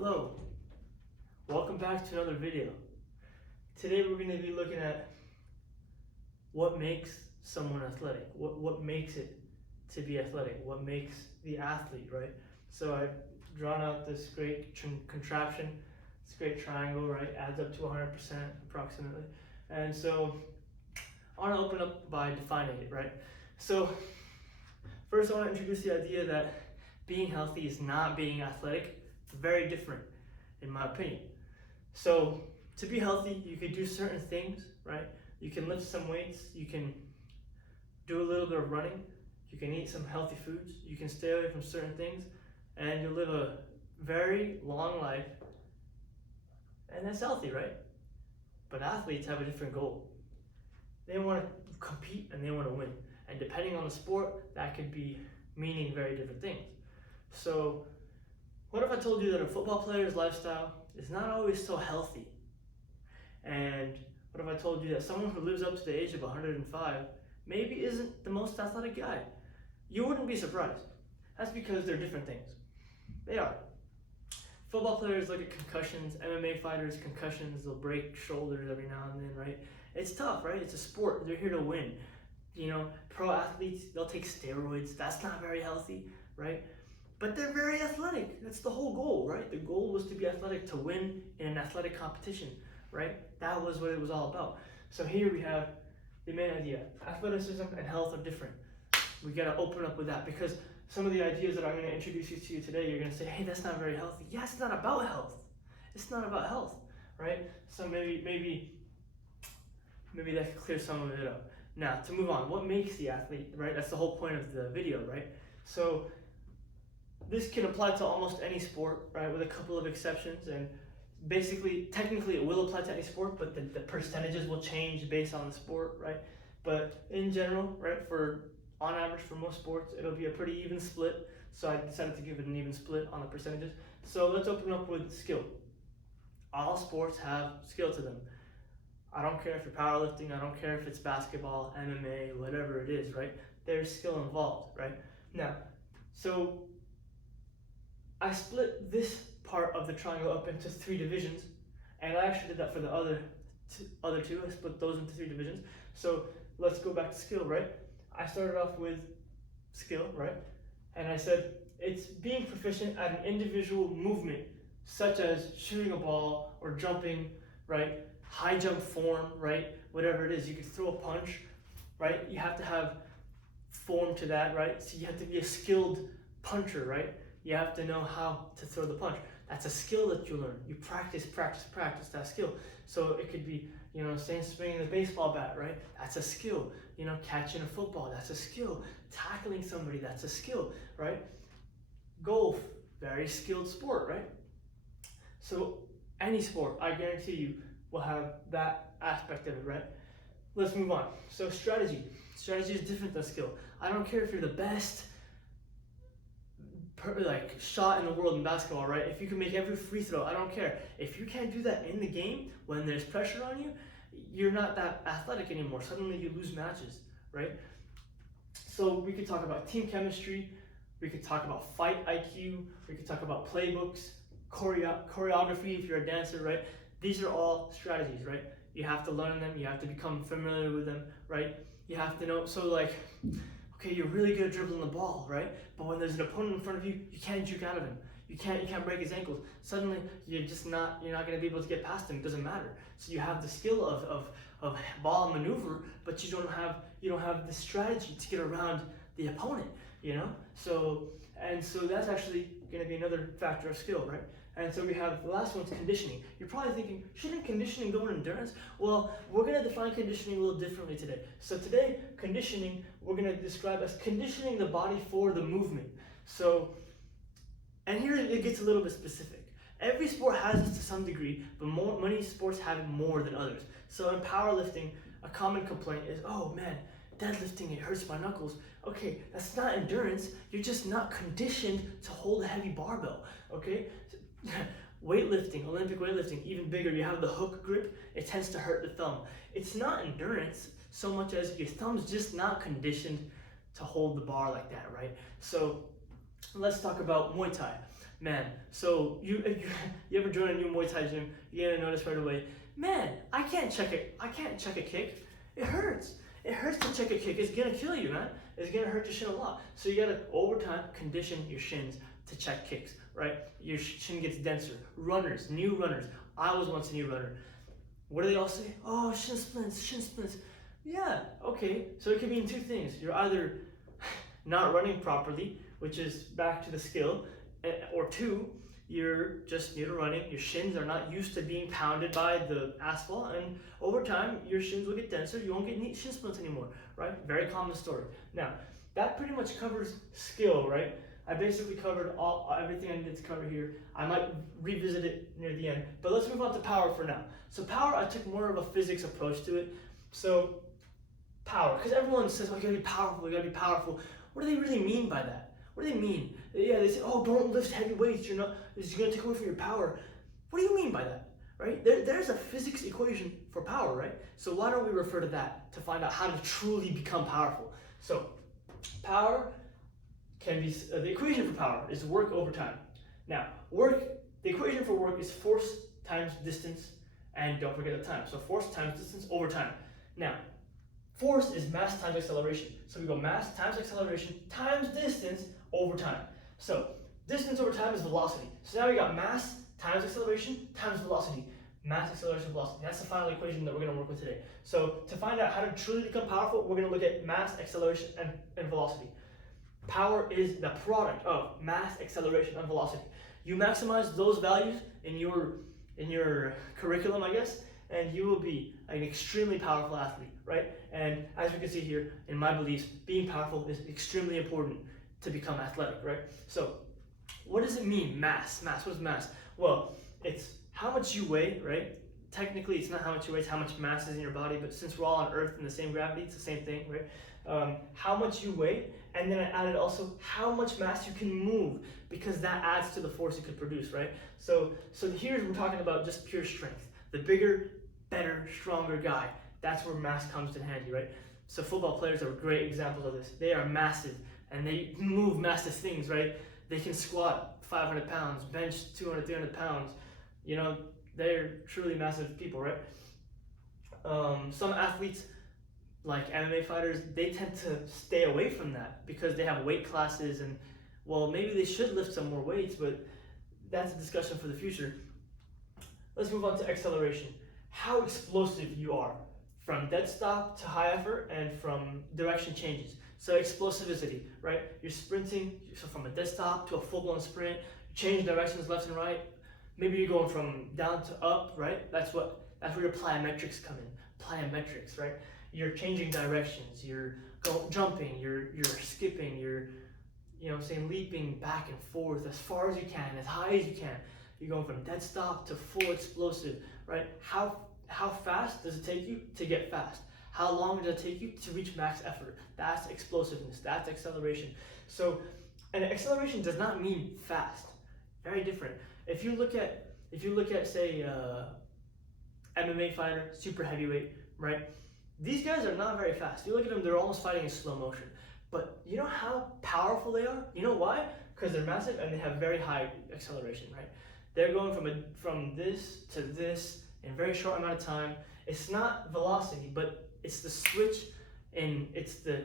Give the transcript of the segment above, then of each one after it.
Hello, welcome back to another video. Today we're going to be looking at what makes someone athletic, what makes it to be athletic, what makes the athlete, right? So I've drawn out this great contraption, this great triangle, right? Adds up to 100% approximately. And so I want to open up by defining it, right? So first I want to introduce the idea that being healthy is not being athletic. It's very different in my opinion. So to be healthy, you could do certain things, right? You can lift some weights, you can do a little bit of running, you can eat some healthy foods, you can stay away from certain things, and you'll live a very long life, and that's healthy, right? But athletes have a different goal. They want to compete and they want to win. And depending on the sport, that could be meaning very different things. So what if I told you that a football player's lifestyle is not always so healthy? And what if I told you that someone who lives up to the age of 105 maybe isn't the most athletic guy? You wouldn't be surprised. That's because they're different things. They are. Football players look at concussions, MMA fighters, concussions, they'll break shoulders every now and then, right? It's tough, right? It's a sport. They're here to win. You know, pro athletes, they'll take steroids. That's not very healthy, right? But they're very athletic. That's the whole goal, right? The goal was to be athletic, to win in an athletic competition, right? That was what it was all about. So here we have the main idea. Athleticism and health are different. We gotta open up with that because some of the ideas that I'm gonna introduce you to today, you're gonna say, hey, that's not very healthy. Yeah, it's not about health. It's not about health, right? So maybe that could clear some of it up. Now, to move on, what makes the athlete, right? That's the whole point of the video, right? So this can apply to almost any sport, right, with a couple of exceptions. And basically, technically, it will apply to any sport, but the percentages will change based on the sport, right? But in general, right, on average for most sports, it'll be a pretty even split. So I decided to give it an even split on the percentages. So let's open up with skill. All sports have skill to them. I don't care if you're powerlifting, I don't care if it's basketball, MMA, whatever it is, right? There's skill involved, right? Now, so I split this part of the triangle up into 3 divisions, and I actually did that for the other two. I split those into 3 divisions. So let's go back to skill, right? I started off with skill, right? And I said it's being proficient at an individual movement, such as shooting a ball or jumping, right? High jump form, right? Whatever it is, you could throw a punch, right? You have to have form to that, right? So you have to be a skilled puncher, right? You have to know how to throw the punch. That's a skill that you learn. You practice that skill. So it could be, swinging the baseball bat, right? That's a skill. Catching a football, that's a skill. Tackling somebody, that's a skill, right? Golf, very skilled sport, right? So any sport, I guarantee you, will have that aspect of it, right? Let's move on. So strategy. Strategy is different than skill. I don't care if you're the best shot in the world in basketball, right? If you can make every free throw, I don't care. If you can't do that in the game when there's pressure on you, you're not that athletic anymore. Suddenly you lose matches, right? So we could talk about team chemistry, we could talk about fight IQ, we could talk about playbooks, choreography if you're a dancer, right? These are all strategies, right? You have to learn them, you have to become familiar with them, right? You have to know, okay, you're really good at dribbling the ball, right? But when there's an opponent in front of you, you can't juke out of him. You can't break his ankles. Suddenly, you're not going to be able to get past him. It doesn't matter. So you have the skill of ball maneuver, but you don't have the strategy to get around the opponent. So that's actually going to be another factor of skill, right? And so we have the last one's conditioning. You're probably thinking, shouldn't conditioning go in endurance? Well, we're going to define conditioning a little differently today. So today, conditioning, we're going to describe as conditioning the body for the movement. So, and here it gets a little bit specific. Every sport has this to some degree, but many sports have it more than others. So in powerlifting, a common complaint is, oh man, deadlifting, it hurts my knuckles. Okay, that's not endurance. You're just not conditioned to hold a heavy barbell, okay? Weightlifting, Olympic weightlifting, even bigger, you have the hook grip, it tends to hurt the thumb. It's not endurance so much as your thumb's just not conditioned to hold the bar like that, right? So let's talk about Muay Thai. Man, so you ever join a new Muay Thai gym, you're gonna notice right away, man, I can't check a kick. It hurts. It hurts to check a kick. It's gonna kill you, man. It's gonna hurt your shin a lot. So you gotta, over time, condition your shins to check kicks, right? Your shin gets denser. Runners, new runners. I was once a new runner. What do they all say? Oh, shin splints, shin splints. Yeah, okay. So it could mean two things. You're either not running properly, which is back to the skill, or two, you're just new to running, your shins are not used to being pounded by the asphalt, and over time, your shins will get denser, you won't get neat shin splints anymore, right? Very common story. Now, that pretty much covers skill, right? I basically covered everything I needed to cover here. I might revisit it near the end, but let's move on to power for now. So power, I took more of a physics approach to it. So power, because everyone says, oh, you gotta be powerful, you gotta be powerful. What do they really mean by that? What do they mean? Yeah, they say, oh, don't lift heavy weights, it's gonna take away from your power. What do you mean by that, right? There's a physics equation for power, right? So why don't we refer to that to find out how to truly become powerful? So power can be, the equation for power is work over time. Now, the equation for work is force times distance, and don't forget the time. So force times distance over time. Now, force is mass times acceleration. So we go mass times acceleration times distance over time. So distance over time is velocity. So now we got mass times acceleration times velocity. Mass, acceleration, velocity. That's the final equation that we're going to work with today. So to find out how to truly become powerful, we're going to look at mass, acceleration, and velocity. Power is the product of mass, acceleration, and velocity. You maximize those values in your curriculum, I guess, and you will be an extremely powerful athlete, right? And as you can see here, in my beliefs, being powerful is extremely important to become athletic, right? So what does it mean, mass? Mass, what is mass? Well, it's how much you weigh, right? Technically, it's not how much you weigh, it's how much mass is in your body, but since we're all on Earth in the same gravity, it's the same thing, right? How much you weigh, and then I added also how much mass you can move, because that adds to the force you could produce, right? So here we're talking about just pure strength. The bigger, better, stronger guy, that's where mass comes in handy, right? So football players are great examples of this. They are massive, and they move massive things, right? They can squat 500 pounds, bench 200, 300 pounds. They're truly massive people, right? Some athletes, like MMA fighters, they tend to stay away from that because they have weight classes and, well, maybe they should lift some more weights, but that's a discussion for the future. Let's move on to acceleration. How explosive you are from dead stop to high effort and from direction changes. So explosivity, right? You're sprinting, so from a dead stop to a full-blown sprint, you change directions left and right. Maybe you're going from down to up, right? That's where your plyometrics come in. Plyometrics, right? You're changing directions, you're jumping, you're skipping, you're leaping back and forth as far as you can, as high as you can. You're going from dead stop to full explosive, right? How fast does it take you to get fast? How long does it take you to reach max effort? That's explosiveness, that's acceleration. So, and acceleration does not mean fast. Very different. If you look at say MMA fighter, super heavyweight, right? These guys are not very fast. You look at them, they're almost fighting in slow motion. But you know how powerful they are? You know why? Because they're massive and they have very high acceleration, right? They're going from this to this in a very short amount of time. It's not velocity, but it's the switch, and it's the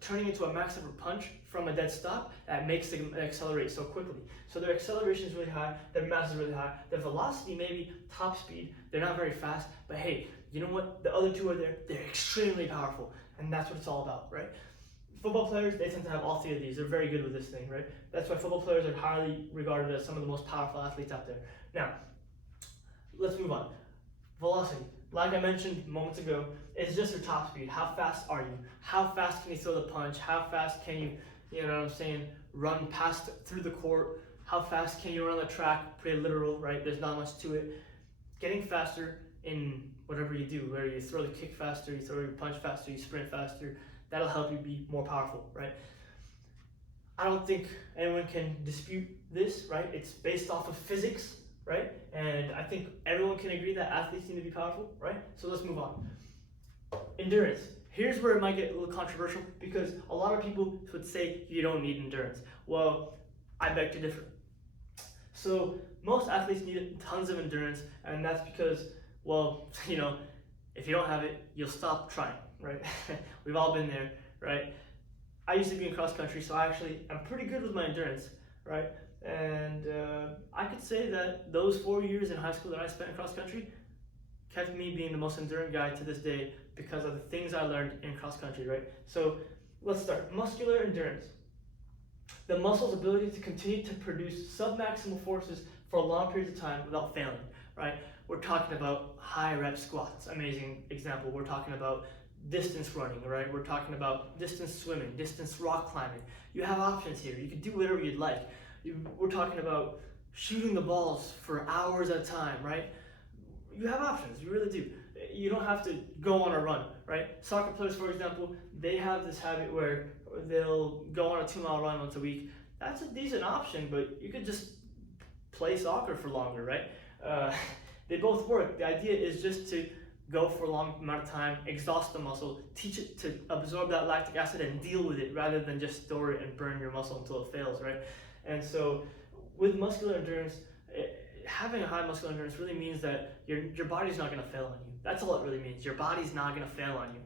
turning into a max effort punch from a dead stop that makes them accelerate so quickly. So their acceleration is really high, their mass is really high, their velocity maybe top speed, they're not very fast, but hey, you know what? The other two are there, they're extremely powerful, and that's what it's all about, right? Football players, they tend to have all three of these. They're very good with this thing, right? That's why football players are highly regarded as some of the most powerful athletes out there. Now, let's move on. Velocity, like I mentioned moments ago, is just your top speed. How fast are you? How fast can you throw the punch? How fast can you, run through the court? How fast can you run on the track? Pretty literal, right? There's not much to it. Getting faster in whatever you do, where you throw the kick faster, you throw your punch faster, you sprint faster, that'll help you be more powerful, right? I don't think anyone can dispute this, right? It's based off of physics, right? And I think everyone can agree that athletes need to be powerful, right? So let's move on. Endurance. Here's where it might get a little controversial because a lot of people would say you don't need endurance. Well, I beg to differ. So most athletes need tons of endurance, and that's because, well, if you don't have it, you'll stop trying, right? We've all been there, right? I used to be in cross country, so I'm pretty good with my endurance, right? And I could say that those 4 years in high school that I spent in cross country kept me being the most endurant guy to this day because of the things I learned in cross country, right? So let's start. Muscular endurance. The muscle's ability to continue to produce submaximal forces for long periods of time without failing, right? We're talking about high rep squats, amazing example. We're talking about distance running, right? We're talking about distance swimming, distance rock climbing. You have options here. You can do whatever you'd like. We're talking about shooting the balls for hours at a time, right? You have options, you really do. You don't have to go on a run, right? Soccer players, for example, they have this habit where they'll go on a 2-mile run once a week. That's a decent option, but you could just play soccer for longer, right? They both work. The idea is just to go for a long amount of time, exhaust the muscle, teach it to absorb that lactic acid and deal with it rather than just store it and burn your muscle until it fails, right? And so with muscular endurance, having a high muscular endurance really means that your body's not going to fail on you. That's all it really means. Your body's not going to fail on you.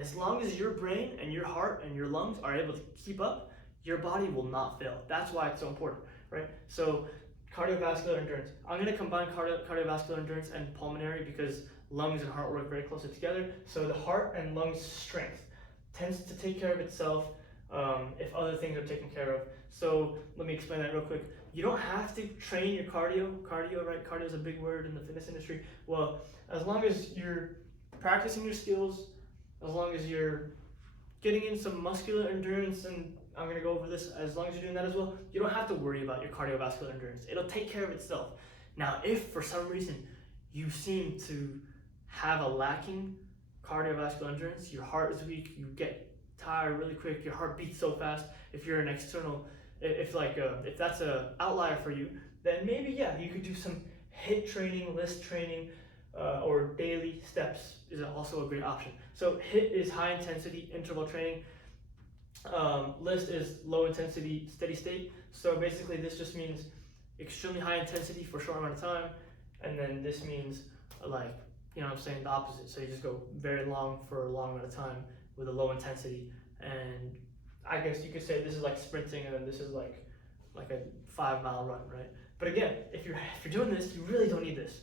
As long as your brain and your heart and your lungs are able to keep up, your body will not fail. That's why it's so important, right? So cardiovascular endurance. I'm going to combine cardiovascular endurance and pulmonary because lungs and heart work very closely together. So the heart and lungs strength tends to take care of itself if other things are taken care of. So let me explain that real quick. You don't have to train your cardio, right? Cardio is a big word in the fitness industry. Well, as long as you're practicing your skills, as long as you're getting in some muscular endurance, and I'm going to go over this, as long as you're doing that as well, you don't have to worry about your cardiovascular endurance. It'll take care of itself. Now, if for some reason you seem to have a lacking cardiovascular endurance, your heart is weak, you get tired really quick, your heart beats so fast, if you're an external, if that's an outlier for you, then maybe you could do some HIIT training, list training, or daily steps is also a great option. So HIIT is high intensity interval training. List is low intensity steady state. So basically this just means extremely high intensity for a short amount of time, and then this means the opposite. So you just go very long for a long amount of time with a low intensity. And I guess you could say this is like sprinting, and then this is like a 5-mile run, right? But again, if you're doing this, you really don't need this.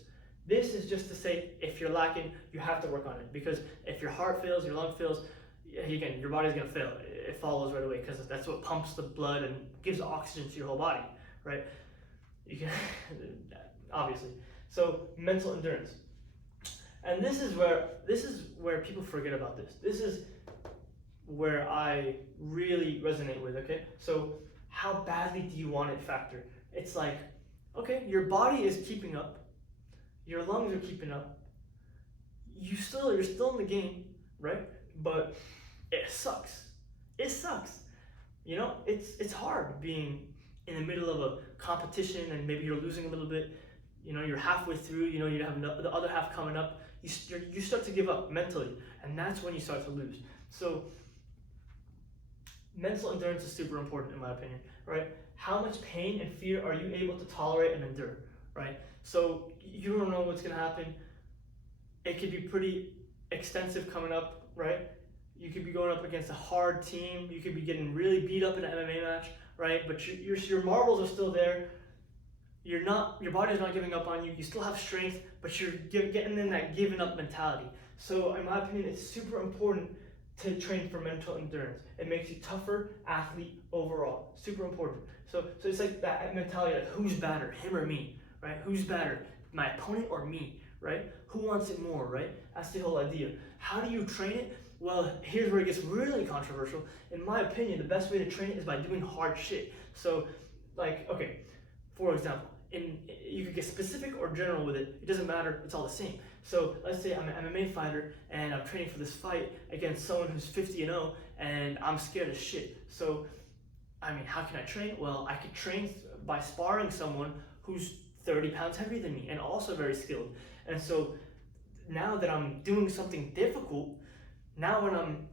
This is just to say if you're lacking, you have to work on it, because if your heart fails, your lung fails, again, your body's gonna fail. It follows right away because that's what pumps the blood and gives oxygen to your whole body, right? You can obviously. So mental endurance, and this is where people forget about this. This is where I really resonate with. Okay, so how badly do you want it factor? It's like, okay, your body is keeping up, your lungs are keeping up, you're still in the game, right? But it sucks. It sucks. It's hard being in the middle of a competition and maybe you're losing a little bit. You're halfway through. You have the other half coming up. You start to give up mentally, and that's when you start to lose. So mental endurance is super important in my opinion, right? How much pain and fear are you able to tolerate and endure, right? So you don't know what's gonna happen. It could be pretty extensive coming up, right? You could be going up against a hard team. You could be getting really beat up in an MMA match, right? But your marbles are still there. Your body's not giving up on you. You still have strength, but you're getting in that giving up mentality. So in my opinion, it's super important to train for mental endurance. It makes you tougher athlete overall. Super important. So it's like that mentality, like who's better, him or me, right? Who's better, my opponent or me, right? Who wants it more, right? That's the whole idea. How do you train it? Well, here's where it gets really controversial. In my opinion, the best way to train it is by doing hard shit. So, okay, for example, you could get specific or general with it. It doesn't matter. It's all the same. So let's say I'm an MMA fighter and I'm training for this fight against someone who's 50-0 and I'm scared as shit. So, how can I train? Well, I could train by sparring someone who's 30 pounds heavier than me and also very skilled. And so now that I'm doing something difficult, now when I'm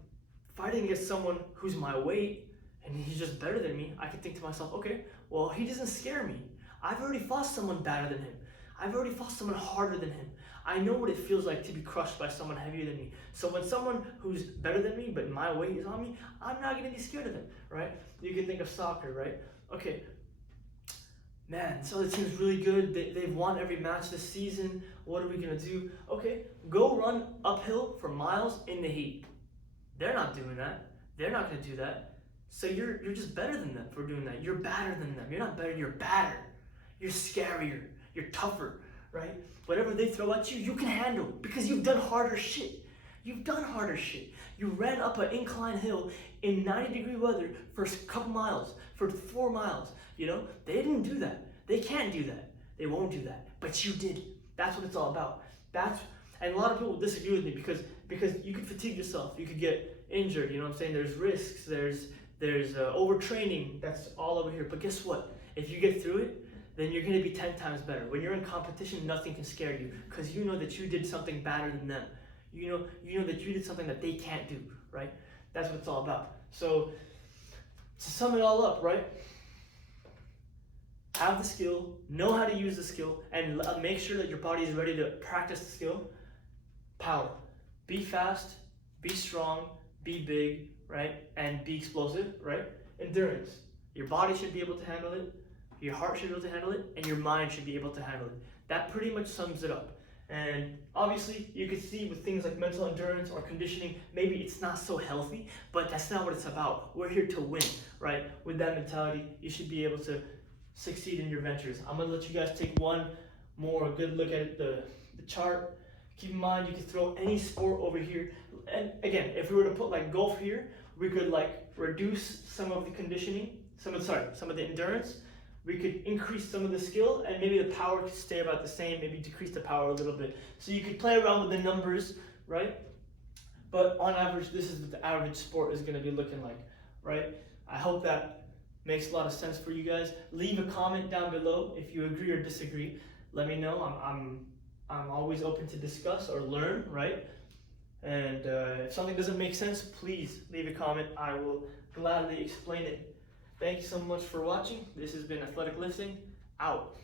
fighting against someone who's my weight and he's just better than me, I can think to myself, okay, well, he doesn't scare me. I've already fought someone better than him. I've already fought someone harder than him. I know what it feels like to be crushed by someone heavier than me. So when someone who's better than me, but my weight is on me, I'm not gonna be scared of them, right? You can think of soccer, right? Okay, man, so the team's really good. They've won every match this season. What are we gonna do? Okay, go run uphill for miles in the heat. They're not doing that. They're not gonna do that. So you're just better than them for doing that. You're badder than them. You're not better, you're badder. You're scarier. You're tougher, right? Whatever they throw at you, you can handle because you've done harder shit. You've done harder shit. You ran up an incline hill in 90-degree weather for a couple miles, for 4 miles. You know, they didn't do that. They can't do that. They won't do that. But you did. That's what it's all about. And a lot of people disagree with me because you could fatigue yourself. You could get injured. You know what I'm saying? There's risks. There's overtraining. That's all over here. But guess what? If you get through it, then you're going to be 10 times better. When you're in competition, nothing can scare you because you know that you did something better than them. You know that you did something that they can't do, right? That's what it's all about. So to sum it all up, right? Have the skill, know how to use the skill, and make sure that your body is ready to practice the skill. Power. Be fast, be strong, be big, right? And be explosive, right? Endurance. Your body should be able to handle it. Your heart should be able to handle it, and your mind should be able to handle it. That pretty much sums it up. And obviously, you can see with things like mental endurance or conditioning, maybe it's not so healthy, but that's not what it's about. We're here to win, right? With that mentality, you should be able to succeed in your ventures. I'm gonna let you guys take one more good look at the chart. Keep in mind, you can throw any sport over here. And again, if we were to put like golf here, we could like reduce some of the conditioning, some of the endurance. We could increase some of the skill, and maybe the power could stay about the same, maybe decrease the power a little bit. So you could play around with the numbers, right? But on average, this is what the average sport is going to be looking like, right? I hope that makes a lot of sense for you guys. Leave a comment down below if you agree or disagree. Let me know. I'm always open to discuss or learn, right? And if something doesn't make sense, please leave a comment. I will gladly explain it. Thank you so much for watching. This has been Athletic Lifting, out.